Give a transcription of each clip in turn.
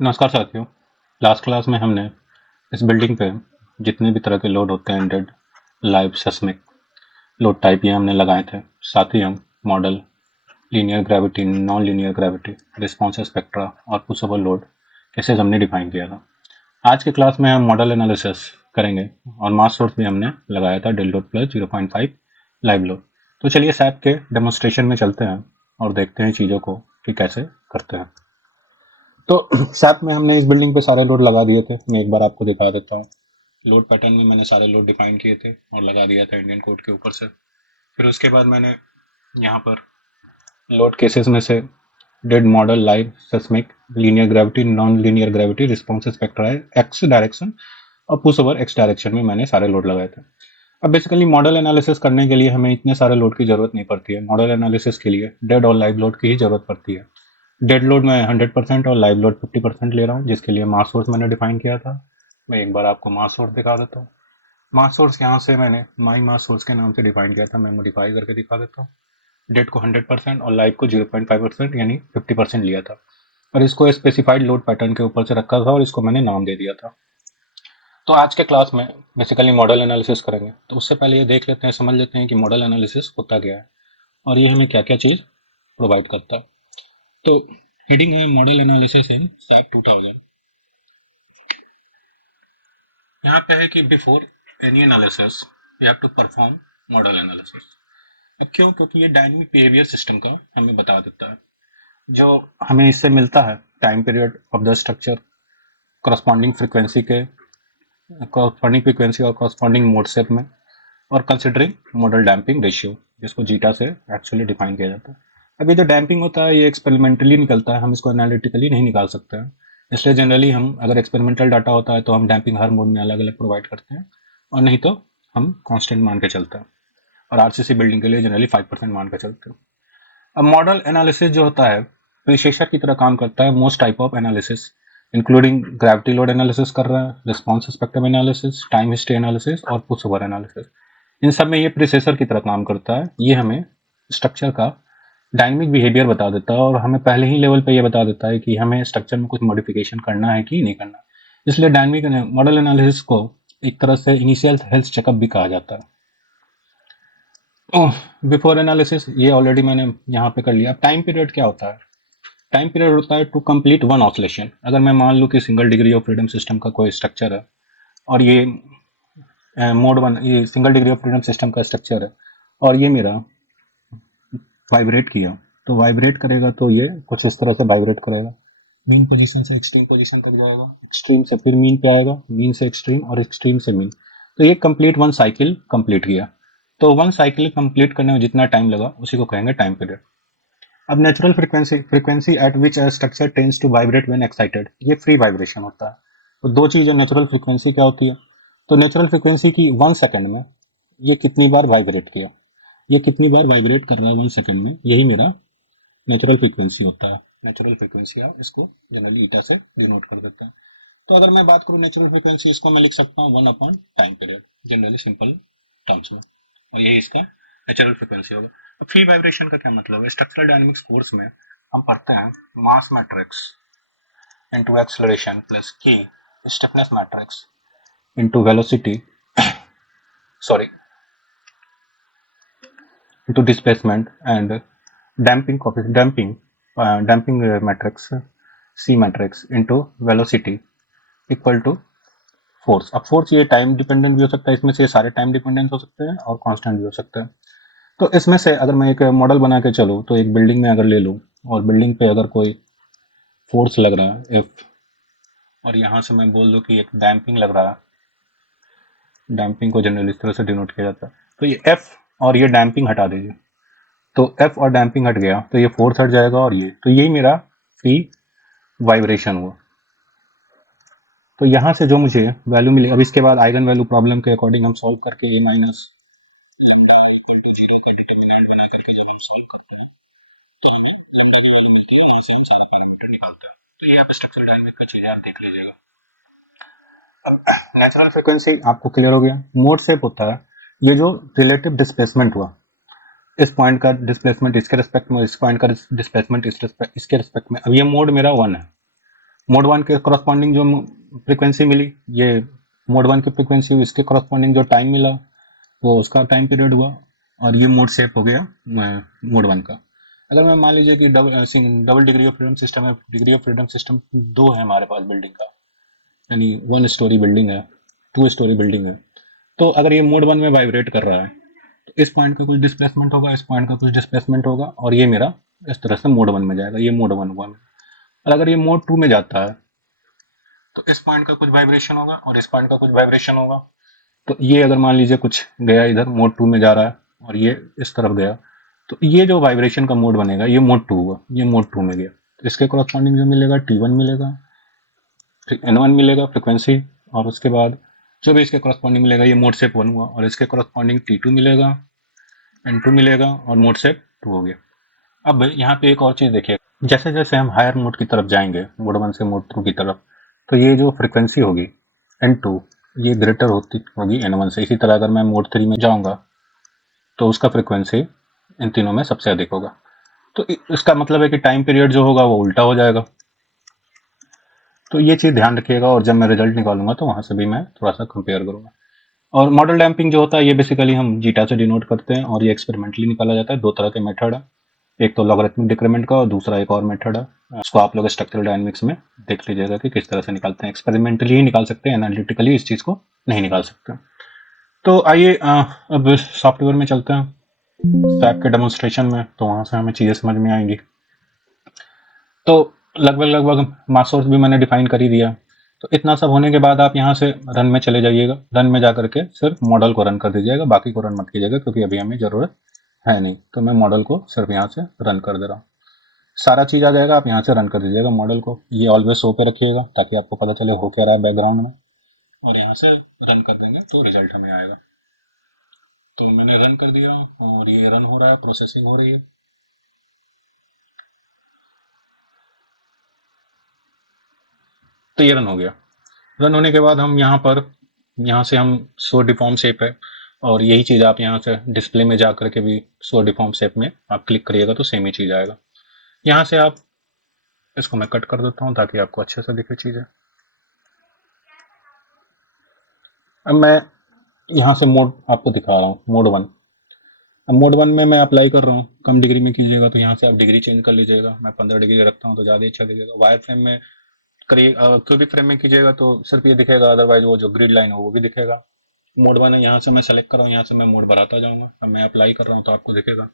नमस्कार साथियों। Last class में हमने इस बिल्डिंग पे जितने भी तरह के लोड होते हैं, dead, live, seismic load type, ये हमने लगाए थे। साथ ही हम model, linear gravity, non linear gravity, response spectra और पुशअवर लोड कैसे हमने डिफाइन किया था। आज के क्लास में हम मॉडल एनालिसिस करेंगे और मास सोर्स भी हमने लगाया था dead dot plus 0.5 live load. तो चलिए सैप के डेमोन्स्ट्रेशन में चलते हैं और देखते हैं चीज़ों को कि कैसे करते हैं। तो सैप में हमने इस बिल्डिंग पे सारे लोड लगा दिए थे। मैं एक बार आपको दिखा देता हूँ। लोड पैटर्न में मैंने सारे लोड डिफाइन किए थे और लगा दिया था इंडियन कोड के ऊपर से। फिर उसके बाद मैंने यहाँ पर लोड केसेस में से dead, model, live, seismic, linear gravity, non linear gravity, response spectra, x direction और पुश ओवर एक्स डायरेक्शन में मैंने सारे लोड लगाए थे। अब बेसिकली मॉडल एनालिसिस करने के लिए हमें इतने सारे लोड की जरूरत नहीं पड़ती है। मॉडल एनालिसिस के लिए डेड और लाइव लोड की ही जरूरत पड़ती है। डेड लोड मैं 100% और लाइव लोड 50% ले रहा हूँ, जिसके लिए मास सोर्स मैंने डिफाइन किया था। मैं एक बार आपको मास सोर्स दिखा देता हूँ। मास सोर्स यहाँ से मैंने माई मास सोर्स के नाम से डिफाइन किया था। मैं मॉडिफाई करके दिखा देता हूँ। डेड को 100% और लाइव को 0.5% यानी 50% लिया था और इसको स्पेसिफाइड लोड पैटर्न के ऊपर से रखा था और इसको मैंने नाम दे दिया था। तो आज के क्लास में बेसिकली मॉडल एनालिसिस करेंगे। तो उससे पहले ये देख लेते हैं, समझ लेते हैं कि मॉडल एनालिसिस होता क्या है और ये हमें क्या क्या चीज़ प्रोवाइड करता है। तो हेडिंग है मॉडल एनालिसिस इन सैप 2000। यहाँ पे है कि before any analysis we have to perform modal analysis. अब क्यों? क्योंकि ये डायनेमिक बिहेवियर सिस्टम का हमें बता देता है। जो हमें इससे मिलता है time period of the structure, corresponding frequency के करस्पॉन्डिंग फ्रीक्वेंसी और करस्पॉन्डिंग मोड शेप में, और कंसिडरिंग मॉडल डैम्पिंग रेशियो, जिसको जीटा से एक्चुअली डिफाइन किया जाता है। अब ये जो डैम्पिंग होता है ये एक्सपेरिमेंटली निकलता है, हम इसको एनालिटिकली नहीं निकाल सकते हैं। इसलिए जनरली हम अगर एक्सपेरिमेंटल डाटा होता है तो हम डैम्पिंग हर मोड में अलग अलग प्रोवाइड करते हैं और नहीं तो हम कांस्टेंट मान के चलते हैं। और आरसीसी बिल्डिंग के लिए जनरली 5% मान के चलते हैं। अब मॉडल एनालिसिस जो होता है प्रीशेषर की तरह काम करता है। Most type of analysis including gravity load analysis कर रहा है, response spectrum analysis, time history analysis और पुश ओवर एनालिसिस। इन सब में ये प्रीसेसर की तरह काम करता है। ये हमें स्ट्रक्चर का डायनेमिक बिहेवियर बता देता है और हमें पहले ही लेवल पे ये बता देता है कि हमें स्ट्रक्चर में कुछ मॉडिफिकेशन करना है कि नहीं करना। इसलिए डायनेमिक मॉडल एनालिसिस को एक तरह से इनिशियल हेल्थ चेकअप भी कहा जाता है। बिफोर एनालिसिस ये ऑलरेडी मैंने यहाँ पे कर लिया। अब टाइम पीरियड क्या होता है? टाइम पीरियड होता है टू कंप्लीट वन ऑसिलेशन। अगर मैं मान लूँ कि single degree of freedom system का कोई स्ट्रक्चर है और ये मोड वन, ये single degree of freedom system का स्ट्रक्चर है और ये मेरा वाइब्रेट किया, तो वाइब्रेट करेगा तो ये कुछ इस तरह से वाइब्रेट करेगा। मीन पोजीशन से एक्सट्रीम पोजीशन तक जाएगा, एक्सट्रीम से फिर मीन पे आएगा, मीन से एक्सट्रीम और एक्सट्रीम से मीन। तो ये कंप्लीट वन साइकिल कंप्लीट किया। तो वन साइकिल कंप्लीट करने में जितना टाइम लगा उसी को कहेंगे टाइम पीरियड। अब natural frequency, frequency at which a structure tends to vibrate when excited, ये फ्री वाइब्रेशन होता है। तो दो चीजें, नेचुरल फ्रीक्वेंसी क्या होती है? तो नेचुरल फ्रीक्वेंसी की 1 सेकंड में ये कितनी बार वाइब्रेट किया, ये कितनी बार वाइब्रेट कर रहा है 1 सेकंड में, यही मेरा नेचुरल फ्रीक्वेंसी होता है। नेचुरल फ्रीक्वेंसी आप इसको जनरली ईटा से डिनोट कर देते हैं। तो अगर मैं बात करूँ नेचुरल फ्रीक्वेंसी, इसको मैं लिख सकता हूँ 1 upon time period, generally simple terms में, और यही इसका नेचुरल फ्रीक्वेंसी होगा। तो फ्री वाइब्रेशन का क्या मतलब है? स्ट्रक्चरल डायनामिक्स कोर्स में हम पढ़ते हैं mass matrix into acceleration plus K stiffness matrix into velocity, sorry, into displacement and damping matrix C matrix into velocity equal to force. अब फोर्स ये टाइम डिपेंडेंट भी हो सकता है, इसमें से सारे टाइम डिपेंडेंट हो सकते हैं और कांस्टेंट भी हो सकते हैं। तो इसमें से अगर मैं एक मॉडल बना के चलूँ तो एक बिल्डिंग में अगर ले लूँ और बिल्डिंग पे अगर कोई फोर्स लग रहा है एफ, और यहाँ से मैं बोल दूँ कि एक डैम्पिंग लग रहा है, डैम्पिंग को जनरली इस तरह से डिनोट किया जाता है। तो ये एफ और ये डैम्पिंग हटा दीजिए, तो एफ और डैम्पिंग हट गया तो ये फोर्स हट जाएगा और ये, तो यही मेरा फ्री वाइब्रेशन हुआ। तो यहाँ से जो मुझे वैल्यू मिली, अब इसके बाद आइगन वैल्यू प्रॉब्लम के अकॉर्डिंग हम सॉल्व करके ए माइनस लैम्डा इक्वल टू 0 का डिटर्मिनेंट बना करके जब हम सॉल्व करते हैं तो हमें लैम्डा जो वैल्यू मिलती है वहाँ से हम सारा पैरामीटर निकालते हैं। तो ये आप स्ट्रक्चरल डायनामिक का चीज़ें आप देख लीजिएगा। अब नेचुरल फ्रीक्वेंसी आपको क्लियर हो गया। मोड शेप होता है ये जो रिलेटिव डिस्प्लेसमेंट हुआ, इस पॉइंट का डिस्प्लेसमेंट इसके रिस्पेक्ट में, इस पॉइंट का डिस्प्लेसमेंट इसके रिस्पेक्ट में। अब ये मोड मेरा 1 है, मोड वन के करस्पॉन्डिंग जो फ्रिक्वेंसी मिली, ये मोड वन की फ्रिक्वेंसी हुई, इसके करस्पॉन्डिंग जो टाइम मिला वो उसका टाइम पीरियड हुआ, और ये मोड शेप हो गया मोड वन का। अगर मैं मान लीजिए कि double degree of freedom system है, डिग्री ऑफ फ्रीडम सिस्टम दो है हमारे पास बिल्डिंग का, यानी 1 स्टोरी बिल्डिंग है, 2 स्टोरी बिल्डिंग है, तो अगर ये मोड वन में वाइब्रेट कर रहा है तो इस पॉइंट का कुछ डिस्प्लेसमेंट होगा, इस पॉइंट का कुछ डिस्प्लेसमेंट होगा, और ये मेरा इस तरह से मोड वन में जाएगा, ये मोड वन हुआ। और अगर ये मोड टू में जाता है तो इस पॉइंट का कुछ वाइब्रेशन होगा और इस पॉइंट का कुछ वाइब्रेशन होगा। तो ये अगर मान लीजिए कुछ गया इधर मोड टू में जा रहा है और ये इस तरफ गया, तो ये जो वाइब्रेशन का मोड बनेगा ये मोड टू हुआ, ये मोड टू में गया, तो इसके कॉरस्पॉन्डिंग जो मिलेगा T1 मिलेगा, N1 मिलेगा फ्रिक्वेंसी, और उसके बाद जो भी इसके कॉरस्पॉन्डिंग मिलेगा ये मोड सेप वन हुआ, और इसके कॉरस्पॉन्डिंग T2 मिलेगा, N2 मिलेगा, और मोड सेप टू हो गया। अब यहाँ पे एक और चीज देखिए, जैसे जैसे हम हायर मोड की तरफ जाएंगे, मोड वन से मोड टू की तरफ, तो ये जो फ्रिक्वेंसी होगी N2 ये ग्रेटर होती होगी N1 से। इसी तरह अगर मैं मोड थ्री में जाऊंगा तो उसका फ्रिक्वेंसी इन तीनों में सबसे अधिक होगा। तो इसका मतलब है कि टाइम पीरियड जो होगा वो उल्टा हो जाएगा। तो ये चीज ध्यान रखिएगा, और जब मैं रिजल्ट निकालूंगा तो वहां से भी मैं थोड़ा सा कंपेयर करूंगा। और मॉडल डैम्पिंग जो होता है ये बेसिकली हम जीटा से डिनोट करते हैं, और ये एक्सपेरिमेंटली निकाला जाता है। दो तरह के मेथड है, एक तो लॉगरिथमिक डिक्रीमेंट का, और दूसरा एक और मेथड है, उसको आप लोग स्ट्रक्चरल डायनामिक्स में देख लीजिएगा कि किस तरह से निकालते हैं। एक्सपेरिमेंटली ही निकाल सकते हैं, एनालिटिकली इस चीज को नहीं निकाल सकते। तो आइए अब सॉफ्टवेयर में चलते हैं, स्टैक के डेमोन्स्ट्रेशन में, तो वहां से हमें चीजें समझ में आएंगी। तो लगभग लगभग मास सोर्स भी मैंने डिफाइन कर ही दिया। तो इतना सब होने के बाद आप यहाँ से रन में चले जाइएगा, रन में जा करके सिर्फ मॉडल को रन कर दीजिएगा, बाकी को रन मत कीजिएगा क्योंकि अभी हमें जरूरत है नहीं। तो मैं मॉडल को सिर्फ यहाँ से रन कर दे रहा हूँ, सारा चीज आ जाएगा, आप यहाँ से रन कर दीजिएगा मॉडल को। ये ऑलवेज शो पे रखिएगा ताकि आपको पता चले हो क्या रहा है बैकग्राउंड में, और यहाँ से रन कर देंगे तो रिजल्ट हमें आएगा। तो मैंने रन कर दिया और ये रन हो रहा है, प्रोसेसिंग हो रही है। तो ये रन हो गया। रन होने के बाद हम यहाँ पर, यहाँ से हम शो डिफॉर्म शेप है, और यही चीज़ आप यहाँ से डिस्प्ले में जा करके भी शो डिफॉर्म शेप में आप क्लिक करिएगा तो सेम ही चीज़ आएगा। यहाँ से आप, इसको मैं कट कर देता हूँ ताकि आपको अच्छे से दिखे चीज़ें। अब मैं यहाँ से मोड आपको दिखा रहा हूँ, मोड वन। अब मोड वन में मैं अप्लाई कर रहा हूँ, कम डिग्री में कीजिएगा तो यहाँ से आप डिग्री चेंज कर लीजिएगा। मैं 15 डिग्री रखता हूँ तो ज़्यादा अच्छा दिखेगा। वायर फ्रेम में करिए, क्यूबिक फ्रेम में कीजिएगा तो सिर्फ ये दिखेगा, अदरवाइज वो जो ग्रिड लाइन हो वो भी दिखेगा। मोड वन है, यहाँ से मैं सेलेक्ट कर रहा हूँ, यहाँ से मैं मोड बढ़ाता जाऊंगा। अब मैं अप्लाई कर रहा हूँ तो आपको दिखेगा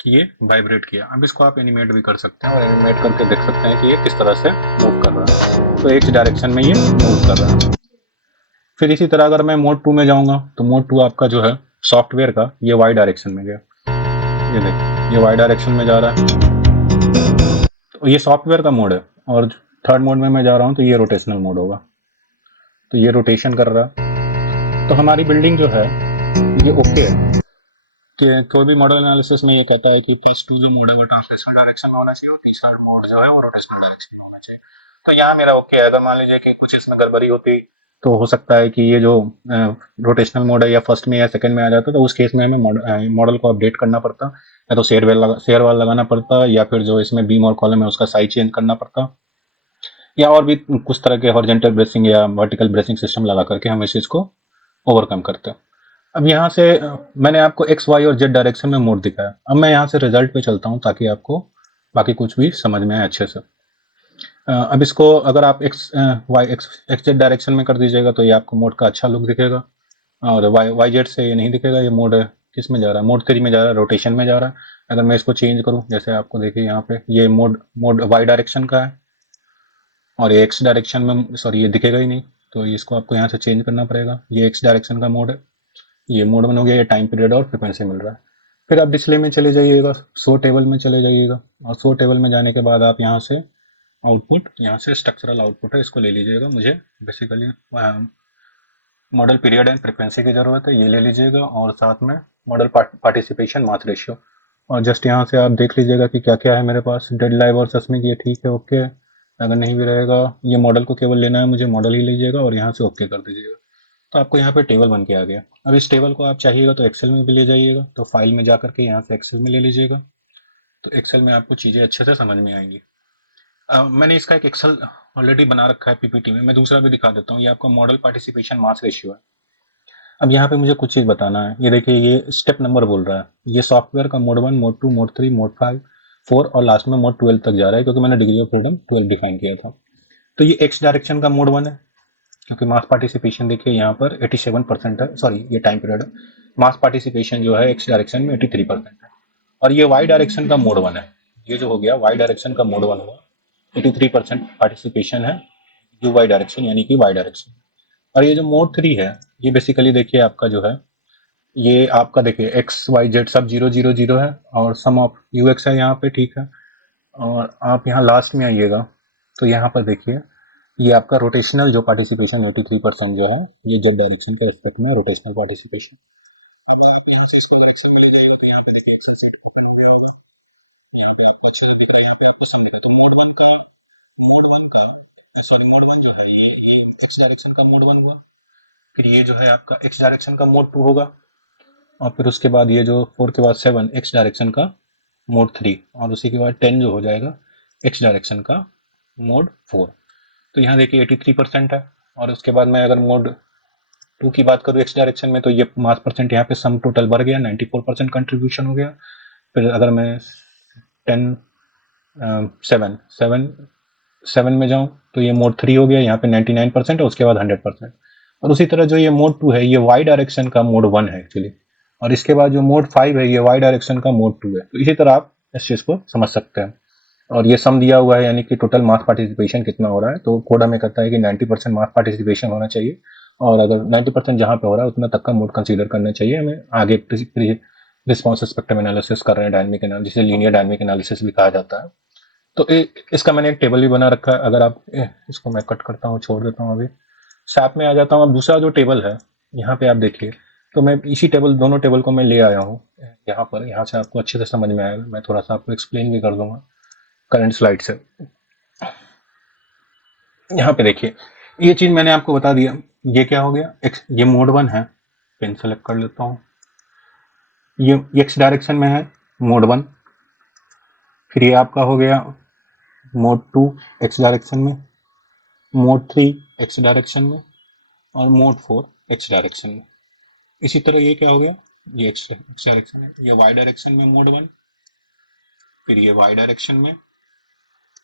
कि ये वाइब्रेट किया। अब इसको आप एनिमेट भी कर सकते हैं, और एनिमेट करके देख सकते हैं कि ये किस तरह से मूव कर रहा है। तो एक डायरेक्शन में ये मूव कर रहा है। फिर इसी तरह अगर मैं मोड टू में जाऊंगा तो मोड टू आपका जो है सॉफ्टवेयर का, ये वाई डायरेक्शन में गया, ये देखिए ये वाई डायरेक्शन में जा रहा है। तो ये सॉफ्टवेयर का मोड है। और थर्ड मोड में मैं जा रहा हूँ तो ये रोटेशनल मोड होगा, तो ये रोटेशन कर रहा है। तो हमारी बिल्डिंग जो है ये ओके है। कि कोई भी मॉडल एनालिसिस में ये कहता है कि फर्स्ट टू जो मोड है वो ट्रांसलेशनल डायरेक्शन में होना चाहिए, और तीसरा मोड जो है वो रोटेशनल डायरेक्शन में होना चाहिए। तो यहाँ मेरा ओके है। अगर मान लीजिए कि कुछ इसमें गड़बड़ी होती तो हो सकता है कि ये जो रोटेशनल मोड है या फर्स्ट में या सेकंड में आ जाता, तो उस केस में हमें मॉडल को अपडेट करना पड़ता, या तो शेयर वाल लगाना पड़ता, या फिर जो इसमें बीम और कॉलम है उसका साइज चेंज करना पड़ता, या और भी कुछ तरह के हॉरिजॉन्टल ब्रेसिंग या वर्टिकल ब्रेसिंग सिस्टम लगा करके हम इस चीज को ओवरकम करते हैं। अब यहाँ से मैंने आपको एक्स वाई और जेड डायरेक्शन में मोड दिखाया। अब मैं यहाँ से रिजल्ट पे चलता हूँ ताकि आपको बाकी कुछ भी समझ में आए अच्छे से। अब इसको अगर आप X Y X Z direction में कर दीजिएगा तो ये आपको मोड का अच्छा लुक दिखेगा, और वाई वाई जेड से ये नहीं दिखेगा। ये मोड किस में जा रहा है, मोड थ्री में जा रहा है, रोटेशन में जा रहा है। अगर मैं इसको चेंज करूँ, जैसे आपको देखिए यहाँ पे ये मोड मोड वाई डायरेक्शन का है, और ये एक्स डायरेक्शन में, सॉरी ये दिखेगा ही नहीं, तो इसको आपको यहाँ से चेंज करना पड़ेगा। ये एक्स डायरेक्शन का मोड है, ये मोड वन हो गया, ये टाइम पीरियड और फ्रिक्वेंसी मिल रहा है। फिर आप डिस्प्ले में चले जाइएगा, शो टेबल में चले जाइएगा, और शो टेबल में जाने के बाद आप यहाँ से आउटपुट, यहाँ से स्ट्रक्चरल आउटपुट है, इसको ले लीजिएगा। मुझे basically model period and frequency की ज़रूरत है, ये ले लीजिएगा, और साथ में मॉडल पार्टिसिपेशन मास रेशियो। और जस्ट यहाँ से आप देख लीजिएगा कि क्या क्या है मेरे पास। डेड लाइव और सस्मिक ये ठीक है, ओके है। अगर नहीं भी रहेगा, ये मॉडल को केवल लेना है मुझे, मॉडल ही लीजिएगा और यहाँ से ओके कर दीजिएगा। तो आपको यहाँ पे टेबल बन के आ गया। अब इस टेबल को आप चाहिएगा तो एक्सेल में भी ले जाइएगा, तो फाइल में जा करके यहाँ से एक्सेल में ले लीजिएगा। तो एक्सेल में आपको चीज़ें अच्छे से समझ में आएंगी। मैंने इसका एक एक्सेल ऑलरेडी बना रखा है पीपीटी में, मैं दूसरा भी दिखा देता हूँ। ये आपका मॉडल पार्टिसिपेशन मास रेशियो है। अब यहाँ पे मुझे कुछ चीज़ बताना है। ये देखिए, ये स्टेप नंबर बोल रहा है। ये सॉफ्टवेयर का मोड 1, मोड 2, मोड 3, मोड 5, 4 और लास्ट में मोड 12 तक जा रहा है, क्योंकि मैंने डिग्री ऑफ फ्रीडम 12 डिफाइन किया था। तो ये एक्स डायरेक्शन का मोड 1 है, क्योंकि मास पार्टिसिपेशन देखिए यहाँ पर 87% है, सॉरी ये टाइम पीरियड है। मास पार्टिसिपेशन जो है एक्स डायरेक्शन में 83% है। और ये वाई डायरेक्शन का मोड 1 है। ये जो हो गया वाई डायरेक्शन का मोड 1 हुआ, 83% पार्टिसिपेशन है यू वाई डायरेक्शन, यानी कि वाई डायरेक्शन। और ये जो मोड 3 है, ये बेसिकली देखिए आपका जो है, ये आपका देखिए एक्स वाई जेड सब 0 0 0 है, और सम ऑफ यू एक्स है यहाँ पे, ठीक है। और आप यहाँ लास्ट में आइएगा तो यहाँ पर देखिए, ये आपका रोटेशनल जो पार्टिसिपेशन 83% जो है, ये जेड डायरेक्शन के रिस्पेक्ट में रोटेशनल पार्टिसिपेशन। अब आप यहाँ से इसको एक्सेल में ले जाइएगा तो यहाँ पे देखिए एक्सेल सेट ओपन हो गया होगा। यहाँ पे आपको अच्छे से दिख रहा है, यहाँ पे आपको समझेगा। तो मोड वन का सॉरी मोड वन जो है, ये एक्स डायरेक्शन का मोड 1 हुआ। फिर ये जो है आपका एक्स डायरेक्शन का मोड 2 होगा। और फिर उसके बाद ये जो 4 के बाद 7 एक्स डायरेक्शन का मोड 3, और उसी के बाद 10 जो हो जाएगा एक्स डायरेक्शन का मोड 4। तो यहाँ देखिए 83% है। और उसके बाद मैं अगर मोड 2 की बात करूँ एक्स डायरेक्शन में, तो ये मास परसेंट यहाँ पे सम टोटल बढ़ गया, 94% कंट्रीब्यूशन हो गया। फिर अगर मैं 10 7 7 7 में जाऊं तो ये मोड 3 हो गया, यहाँ पे 99% है, उसके बाद 100%। और उसी तरह जो ये मोड 2 है, ये वाई डायरेक्शन का मोड 1 है एक्चुअली। और इसके बाद जो मोड 5 है, ये वाई डायरेक्शन का मोड 2 है। तो इसी तरह आप इस चीज को समझ सकते हैं। और ये सम दिया हुआ है, यानी कि टोटल मास पार्टिसिपेशन कितना हो रहा है। तो कोड हमें कहता है कि 90% मास पार्टिसिपेशन होना चाहिए, और अगर 90% जहां पे हो रहा है उतना तक का मोड कंसीडर करना चाहिए हमें। आगे रिस्पॉन्स स्पेक्ट्रम एनालिसिस कर रहे हैं, डायनेमिक एनालिसिस, जिसे लीनियर डायनेमिक एनालिसिस भी कहा जाता है। तो इसका मैंने एक टेबल भी बना रखा है। अगर आप इसको मैं कट करता हूँ, छोड़ देता हूँ अभी, साथ में आ जाता हूँ। अब दूसरा जो टेबल है, यहाँ पे आप देखिए, तो मैं इसी टेबल, दोनों टेबल को मैं ले आया हूँ यहाँ पर। यहाँ से आपको अच्छे से समझ में आएगा। मैं थोड़ा सा आपको एक्सप्लेन भी कर दूंगा करंट स्लाइड से। यहाँ पे देखिए, ये चीज मैंने आपको बता दिया। ये क्या हो गया, एक्स, ये मोड 1 है। पेन सेलेक्ट कर लेता हूँ। ये एक्स डायरेक्शन में है मोड 1। फिर ये आपका हो गया मोड 2 एक्स डायरेक्शन में, मोड 3 एक्स डायरेक्शन में, और मोड 4 एक्स डायरेक्शन में। इसी तरह ये क्या हो गया, ये एक्स डायरेक्शन है, ये वाई डायरेक्शन में मोड 1, फिर ये वाई डायरेक्शन में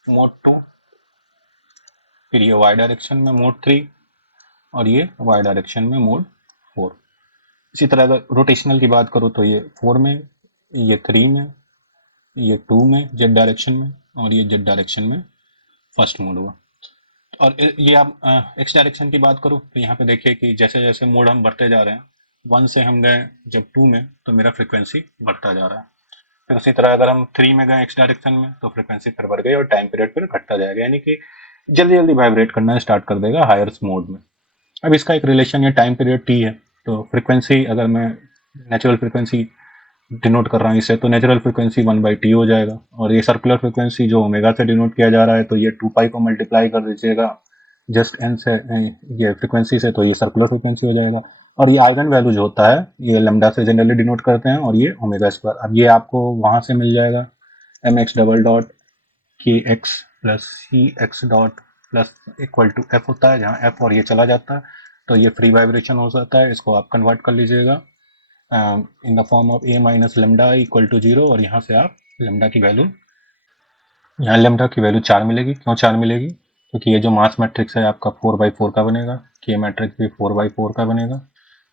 मोड 2, फिर ये वाई डायरेक्शन में मोड 3, और ये वाई डायरेक्शन में मोड 4। इसी तरह अगर रोटेशनल की बात करो, तो ये 4 में, ये 3 में, ये 2 में जेड डायरेक्शन में, और ये जेड डायरेक्शन में फर्स्ट मोड हुआ। और ये आप एक्स डायरेक्शन की बात करो, तो यहाँ पे देखिए कि जैसे जैसे मोड हम बढ़ते जा रहे हैं, 1 से हम गए जब 2 में, तो मेरा फ्रिक्वेंसी बढ़ता जा रहा है। फिर उसी तरह अगर हम 3 में गए एक्स डायरेक्शन में, तो फ्रिक्वेंसी फिर बढ़ गई, और टाइम पीरियड फिर घटता जाएगा, यानी कि जल्दी जल्दी वाइब्रेट करना स्टार्ट कर देगा हायर मोड में। अब इसका एक रिलेशन, ये टाइम पीरियड टी है, तो फ्रिक्वेंसी अगर मैं नेचुरल फ्रिक्वेंसी डिनोट कर रहा हूँ इसे, तो नेचुरल फ्रिक्वेंसी 1/t हो जाएगा। और ये सर्कुलर फ्रिक्वेंसी जो ओमेगा से डिनोट किया जा रहा है, तो ये 2 पाई को मल्टीप्लाई कर दीजिएगा जस्ट एन से, ये फ्रिक्वेंसी से, तो ये सर्कुलर फ्रिक्वेंसी हो जाएगा। और ये आइगन वैल्यू जो होता है, ये लेमडा से जनरली डिनोट करते हैं, और ये ओमेगा स्क्वायर। अब ये आपको वहां से मिल जाएगा M X double dot K X plus C X dot plus equal to F होता है, जहाँ एफ और ये चला जाता है, तो ये फ्री वाइब्रेशन हो जाता है। इसको आप कन्वर्ट कर लीजिएगा in the form of A minus lambda equal to 0, और यहाँ से आप लेमडा की वैल्यू, यहाँ लेमडा की वैल्यू 4 मिलेगी। क्यों 4 मिलेगी, क्योंकि ये जो मास मैट्रिक्स है आपका 4/4 का बनेगा, के मैट्रिक्स भी 4/4 का बनेगा।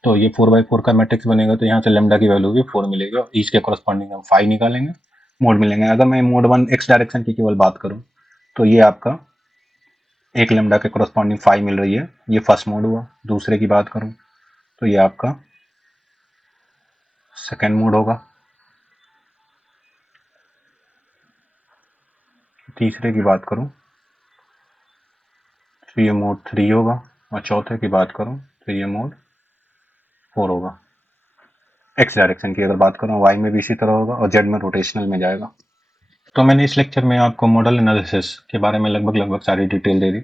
तो ये 4/4 का मैट्रिक्स बनेगा, तो यहाँ से लेमडा की वैल्यू भी 4 मिलेगी, और ईच के कॉरस्पॉन्डिंग हम 5 निकालेंगे, मोड मिलेंगे। अगर मैं मोड 1 एक्स डायरेक्शन की केवल बात करूँ, तो ये आपका एक लेमडा के कॉरस्पॉन्डिंग 5 मिल रही है, ये फर्स्ट मोड हुआ। दूसरे की बात करूँ तो ये आपका सेकेंड मोड होगा। तीसरे की बात करूँ तो ये मोड 3 होगा, और चौथे की बात करूँ तो ये मोड 4 होगा। एक्स डायरेक्शन की अगर बात करूँ, वाई में भी इसी तरह होगा, और जेड में रोटेशनल में जाएगा। तो मैंने इस लेक्चर में आपको मॉडल एनालिसिस के बारे में लगभग सारी डिटेल दे दी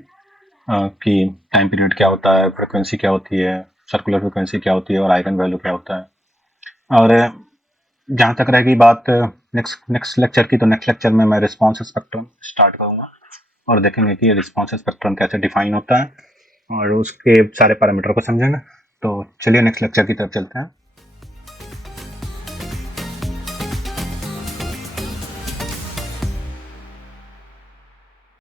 कि टाइम पीरियड क्या होता है, फ्रिक्वेंसी क्या होती है, सर्कुलर फ्रिक्वेंसी क्या होती है, और आइगन वैल्यू क्या होता है। और जहाँ तक रहेगी बात नेक्स्ट नेक्स्ट लेक्चर की, तो नेक्स्ट लेक्चर में मैं रिस्पॉन्स स्पेक्ट्रम स्टार्ट करूँगा। और देखेंगे कि ये रिस्पॉन्स स्पेक्ट्रम कैसे डिफाइन होता है और उसके सारे पैरामीटर को समझेंगे। तो चलिए नेक्स्ट लेक्चर की तरफ चलते हैं।